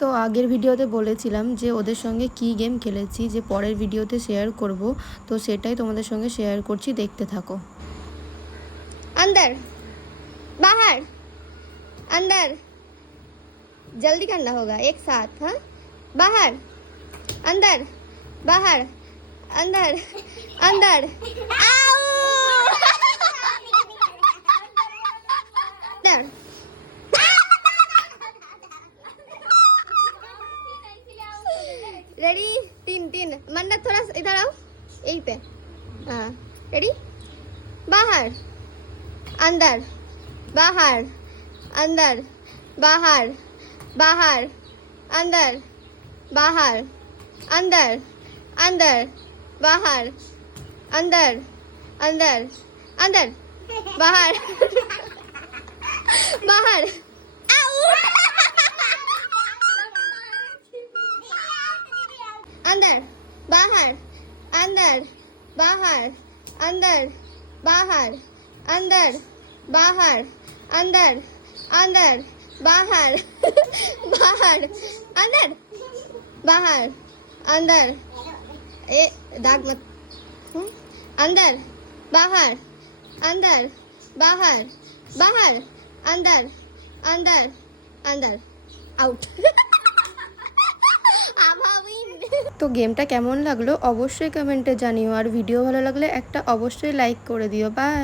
তো আগের ভিডিওতে বলেছিলাম যে ওদের সঙ্গে কি গেম খেলেছি যে পরের ভিডিওতে শেয়ার করব, তো সেটাই তোমাদের সঙ্গে শেয়ার করছি, দেখতে থাকো। अंदर बाहर अंदर, जल्दी करना होगा एक साथ। हाँ, बाहर अंदर बाहर अंदर अंदर। आओ अंदर। रेडी, तीन तीन। मन्नत थोड़ा इधर आओ, यहीं पे। हाँ, रेडी, बाहर अंदर बाहर अंदर बाहर बाहर अंदर बाहर अंदर अंदर बाहर अंदर अंदर अंदर बाहर बाहर। अंदर बाहर अंदर बाहर अंदर बाहर अंदर बाहर अंदर अंदर बाहर बाहर अंदर बाहर अंदर। ए दाग मत। अंदर बाहर अंदर बाहर बाहर अंदर अंदर अंदर। आउट। তো গেমটা কেমন লাগলো অবশ্যই কমেন্টে জানিও, আর ভিডিও ভালো লাগলে একটা অবশ্যই লাইক করে দিও। বাই।